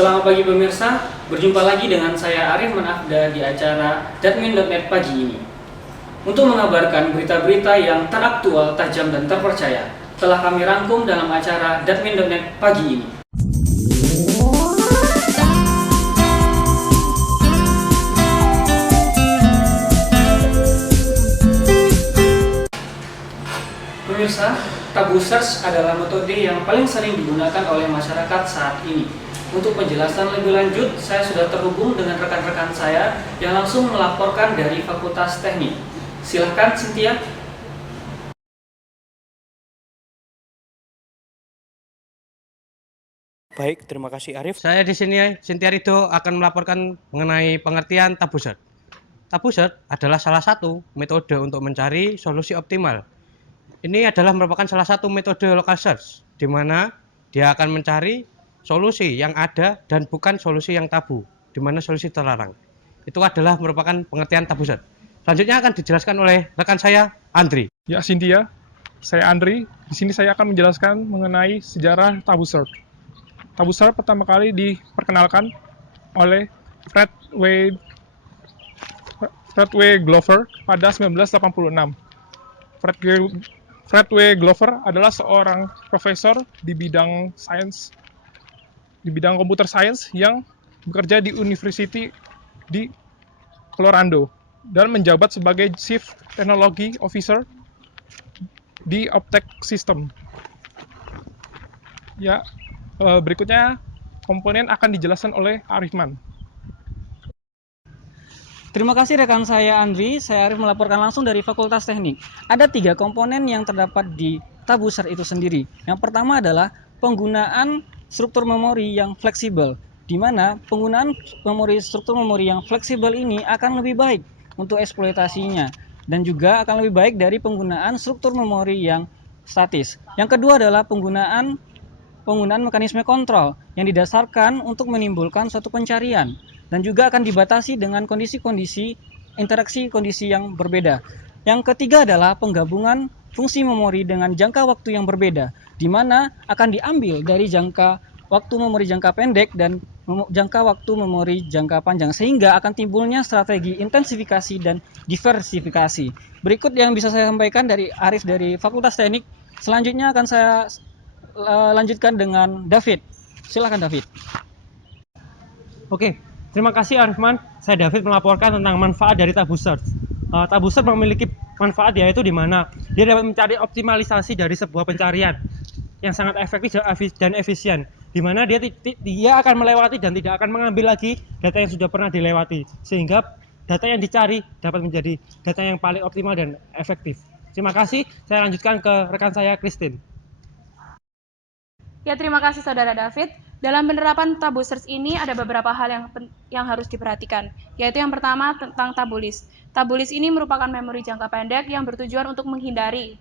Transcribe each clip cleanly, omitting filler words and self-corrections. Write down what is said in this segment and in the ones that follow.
Selamat pagi pemirsa, berjumpa lagi dengan saya Arif Manafda di acara Datmin.net pagi ini. Untuk mengabarkan berita-berita yang teraktual, tajam, dan terpercaya, telah kami rangkum dalam acara Datmin.net pagi ini. Pemirsa, tabu search adalah metode yang paling sering digunakan oleh masyarakat saat ini. Untuk penjelasan lebih lanjut, saya sudah terhubung dengan rekan-rekan saya yang langsung melaporkan dari Fakultas Teknik. Silahkan, Cynthia. Baik, terima kasih Arif. Saya di sini, Cynthia Rido, akan melaporkan mengenai pengertian tabu search. Tabu search adalah salah satu metode untuk mencari solusi optimal. Ini adalah merupakan salah satu metode local search, di mana dia akan mencari solusi yang ada dan bukan solusi yang tabu, di mana solusi terlarang. Itu adalah merupakan pengertian tabu search. Selanjutnya akan dijelaskan oleh rekan saya, Andri. Ya, Cynthia, saya Andri. Di sini saya akan menjelaskan mengenai sejarah tabu search. Tabu search pertama kali diperkenalkan oleh Fred W. Glover pada 1986. Fred W. Glover adalah seorang profesor di bidang sains, di bidang computer science yang bekerja di University di Colorado dan menjabat sebagai Chief Technology Officer di Optech System. Ya, berikutnya komponen akan dijelaskan oleh Arifman. Terima kasih rekan saya Andri, saya Arif melaporkan langsung dari Fakultas Teknik. Ada 3 komponen yang terdapat di tabu search itu sendiri. Yang pertama adalah penggunaan struktur memori yang fleksibel, di mana penggunaan struktur memori yang fleksibel ini akan lebih baik untuk eksploitasinya, dan juga akan lebih baik dari penggunaan struktur memori yang statis. Yang kedua adalah penggunaan mekanisme kontrol yang didasarkan untuk menimbulkan suatu pencarian, dan juga akan dibatasi dengan kondisi-kondisi interaksi kondisi yang berbeda. Yang ketiga adalah penggabungan fungsi memori dengan jangka waktu yang berbeda, di mana akan diambil dari jangka waktu memori jangka pendek dan jangka waktu memori jangka panjang, sehingga akan timbulnya strategi intensifikasi dan diversifikasi. Berikut yang bisa saya sampaikan dari Arif dari Fakultas Teknik. Selanjutnya akan saya lanjutkan dengan David. Silakan David. Oke, terima kasih Arifman. Saya David melaporkan tentang manfaat dari tabu search. Tabu search memiliki manfaat, yaitu di mana dia dapat mencari optimalisasi dari sebuah pencarian yang sangat efektif dan efisien, di mana dia akan melewati dan tidak akan mengambil lagi data yang sudah pernah dilewati, sehingga data yang dicari dapat menjadi data yang paling optimal dan efektif. Terima kasih. Saya lanjutkan ke rekan saya, Christine. Ya, terima kasih Saudara David. Dalam penerapan tabu search ini ada beberapa hal yang harus diperhatikan, yaitu yang pertama tentang tabu list. Tabu list ini merupakan memori jangka pendek yang bertujuan untuk menghindari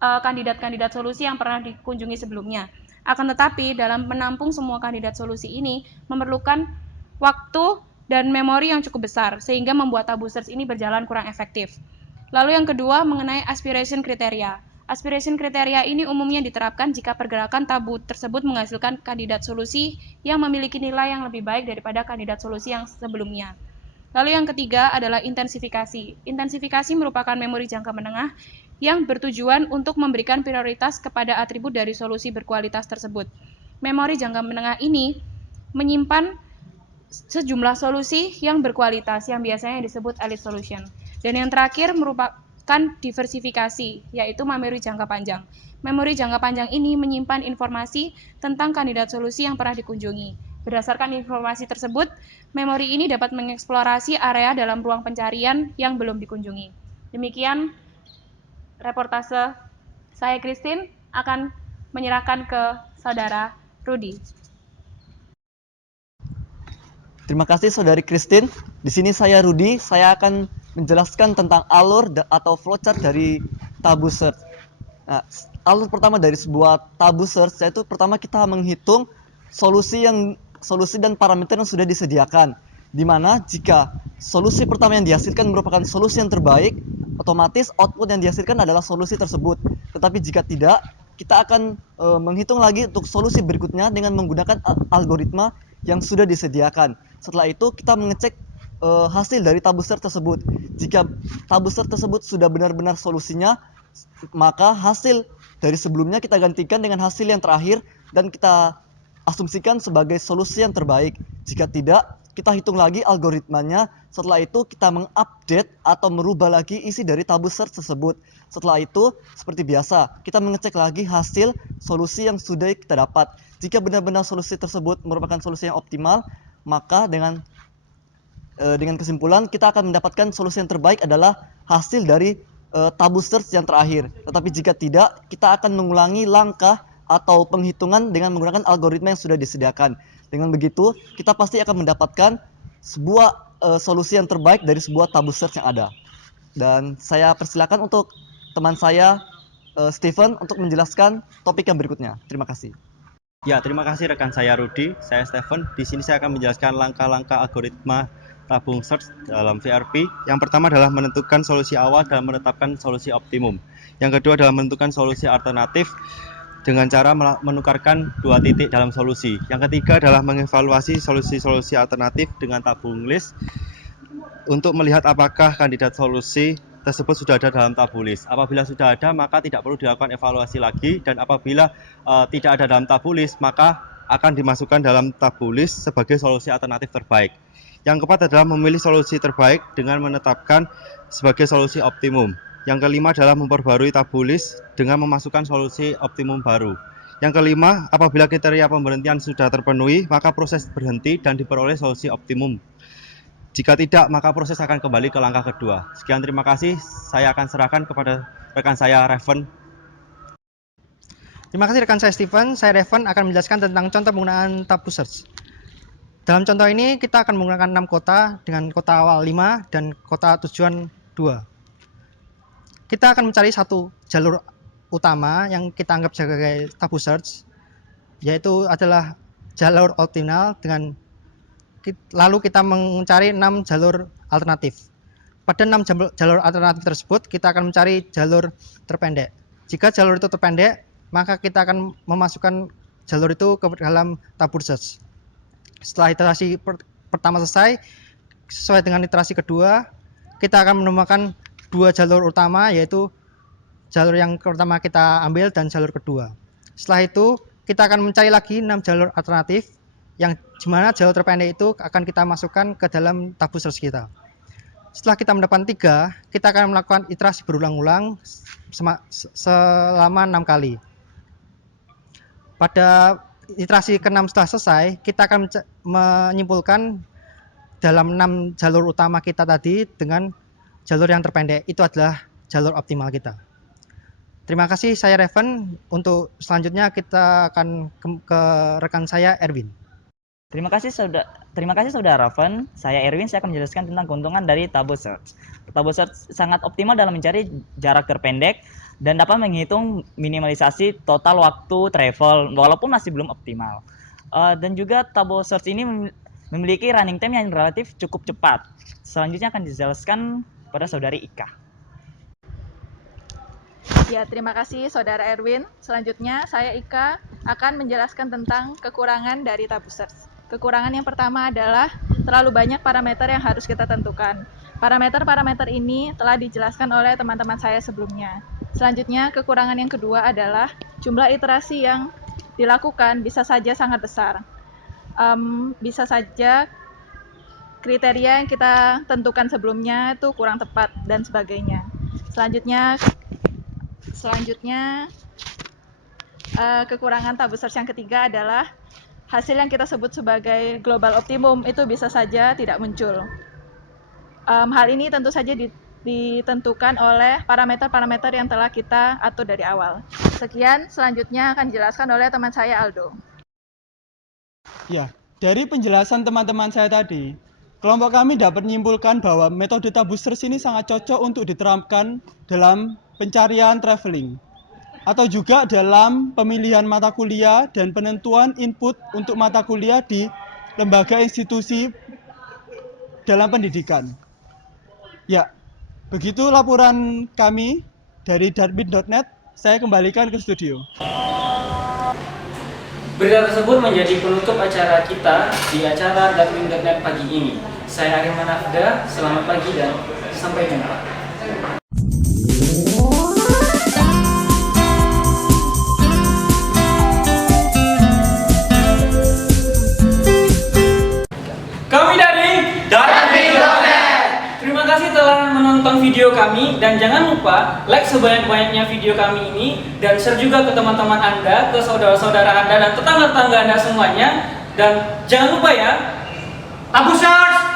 kandidat-kandidat solusi yang pernah dikunjungi sebelumnya. Akan tetapi, dalam menampung semua kandidat solusi ini memerlukan waktu dan memori yang cukup besar, sehingga membuat tabu search ini berjalan kurang efektif. Lalu yang kedua mengenai aspiration kriteria. Aspiration kriteria ini umumnya diterapkan jika pergerakan tabu tersebut menghasilkan kandidat solusi yang memiliki nilai yang lebih baik daripada kandidat solusi yang sebelumnya. Lalu yang ketiga adalah intensifikasi. Intensifikasi merupakan memori jangka menengah yang bertujuan untuk memberikan prioritas kepada atribut dari solusi berkualitas tersebut. Memori jangka menengah ini menyimpan sejumlah solusi yang berkualitas yang biasanya disebut elite solution. Dan yang terakhir merupakan diversifikasi, yaitu memori jangka panjang. Memori jangka panjang ini menyimpan informasi tentang kandidat solusi yang pernah dikunjungi. Berdasarkan informasi tersebut, memori ini dapat mengeksplorasi area dalam ruang pencarian yang belum dikunjungi. Demikian reportase saya, Christine, akan menyerahkan ke Saudara Rudi. Terima kasih Saudari Christine. Di sini saya Rudi, saya akan menjelaskan tentang alur atau flowchart dari tabu search. Nah, alur pertama dari sebuah tabu search yaitu pertama kita menghitung solusi dan parameter yang sudah disediakan. Di mana jika solusi pertama yang dihasilkan merupakan solusi yang terbaik, otomatis output yang dihasilkan adalah solusi tersebut. Tetapi jika tidak, kita akan menghitung lagi untuk solusi berikutnya dengan menggunakan algoritma yang sudah disediakan. Setelah itu kita mengecek hasil dari tabus search tersebut. Jika tabus search tersebut sudah benar-benar solusinya, maka hasil dari sebelumnya kita gantikan dengan hasil yang terakhir dan kita asumsikan sebagai solusi yang terbaik. Jika tidak, kita hitung lagi algoritmanya. Setelah itu kita mengupdate atau merubah lagi isi dari tabus search tersebut. Setelah itu, seperti biasa, kita mengecek lagi hasil solusi yang sudah kita dapat. Jika benar-benar solusi tersebut merupakan solusi yang optimal, maka dengan kesimpulan kita akan mendapatkan solusi yang terbaik adalah hasil dari tabus search yang terakhir. Tetapi jika tidak, kita akan mengulangi langkah atau penghitungan dengan menggunakan algoritma yang sudah disediakan. Dengan begitu, kita pasti akan mendapatkan sebuah solusi yang terbaik dari sebuah tabus search yang ada. Dan saya persilakan untuk teman saya, Steven, untuk menjelaskan topik yang berikutnya. Terima kasih. Ya, terima kasih rekan saya Rudi. Saya Stephen. Di sini saya akan menjelaskan langkah-langkah algoritma tabung search dalam VRP. Yang pertama adalah menentukan solusi awal dan menetapkan solusi optimum. Yang kedua adalah menentukan solusi alternatif dengan cara menukarkan dua titik dalam solusi. Yang ketiga adalah mengevaluasi solusi-solusi alternatif dengan tabung list untuk melihat apakah kandidat solusi tersebut sudah ada dalam tabung list. Apabila sudah ada, maka tidak perlu dilakukan evaluasi lagi, dan apabila tidak ada dalam tabung list, maka akan dimasukkan dalam tabung list sebagai solusi alternatif terbaik. Yang keempat adalah memilih solusi terbaik dengan menetapkan sebagai solusi optimum. Yang kelima adalah memperbarui tabung list dengan memasukkan solusi optimum baru. Yang kelima, apabila kriteria pemberhentian sudah terpenuhi, maka proses berhenti dan diperoleh solusi optimum. Jika tidak, maka proses akan kembali ke langkah kedua. Sekian, terima kasih. Saya akan serahkan kepada rekan saya, Reven. Terima kasih rekan saya Steven. Saya Reven akan menjelaskan tentang contoh penggunaan tabus search. Dalam contoh ini kita akan menggunakan 6 kota dengan kota awal 5 dan kota tujuan 2. Kita akan mencari satu jalur utama yang kita anggap sebagai tabus search, yaitu adalah jalur optimal, dengan lalu kita mencari 6 jalur alternatif. Pada 6 jalur alternatif tersebut kita akan mencari jalur terpendek. Jika jalur itu terpendek, maka kita akan memasukkan jalur itu ke dalam tabus search. Setelah iterasi pertama selesai, sesuai dengan iterasi kedua, kita akan menemukan 2 jalur utama, yaitu jalur yang pertama kita ambil dan jalur kedua. Setelah itu kita akan mencari lagi 6 jalur alternatif, yang dimana jalur terpendek itu akan kita masukkan ke dalam tabus search kita. Setelah kita mendapatkan 3, kita akan melakukan iterasi berulang-ulang selama 6 kali. Pada iterasi ke-6 setelah selesai, kita akan menyimpulkan dalam 6 jalur utama kita tadi dengan jalur yang terpendek itu adalah jalur optimal kita. Terima kasih, saya Reven. Untuk selanjutnya kita akan ke rekan saya Erwin. Terima kasih saudara Raven. Saya Erwin, saya akan menjelaskan tentang keuntungan dari tabus search. Tabus search sangat optimal dalam mencari jarak terpendek dan dapat menghitung minimalisasi total waktu travel walaupun masih belum optimal. Dan juga tabus search ini memiliki running time yang relatif cukup cepat. Selanjutnya akan dijelaskan pada saudari Ika. Ya, terima kasih saudara Erwin. Selanjutnya saya Ika akan menjelaskan tentang kekurangan dari tabus search. Kekurangan yang pertama adalah terlalu banyak parameter yang harus kita tentukan. Parameter-parameter ini telah dijelaskan oleh teman-teman saya sebelumnya. Selanjutnya, kekurangan yang kedua adalah jumlah iterasi yang dilakukan bisa saja sangat besar. Bisa saja kriteria yang kita tentukan sebelumnya itu kurang tepat dan sebagainya. Selanjutnya kekurangan tabus search yang ketiga adalah hasil yang kita sebut sebagai global optimum itu bisa saja tidak muncul. Hal ini tentu saja ditentukan oleh parameter-parameter yang telah kita atur dari awal. Sekian, selanjutnya akan dijelaskan oleh teman saya Aldo. Ya, dari penjelasan teman-teman saya tadi, kelompok kami dapat menyimpulkan bahwa metode tabus search ini sangat cocok untuk diterapkan dalam pencarian traveling atau juga dalam pemilihan mata kuliah dan penentuan input untuk mata kuliah di lembaga institusi dalam pendidikan. Ya, begitu laporan kami dari darbin.net. Saya kembalikan ke studio. Berita tersebut menjadi penutup acara kita di acara Darwin.net pagi ini. Saya Arif Manafda, selamat pagi dan sampai jumpa. Kami dari Darwin.net. Terima kasih telah menonton video kami dan jangan lupa like sebanyak-banyaknya video kami ini dan share juga ke teman-teman Anda, ke saudara-saudara Anda dan tetangga-tetangga Anda semuanya. Dan jangan lupa ya, Tabusers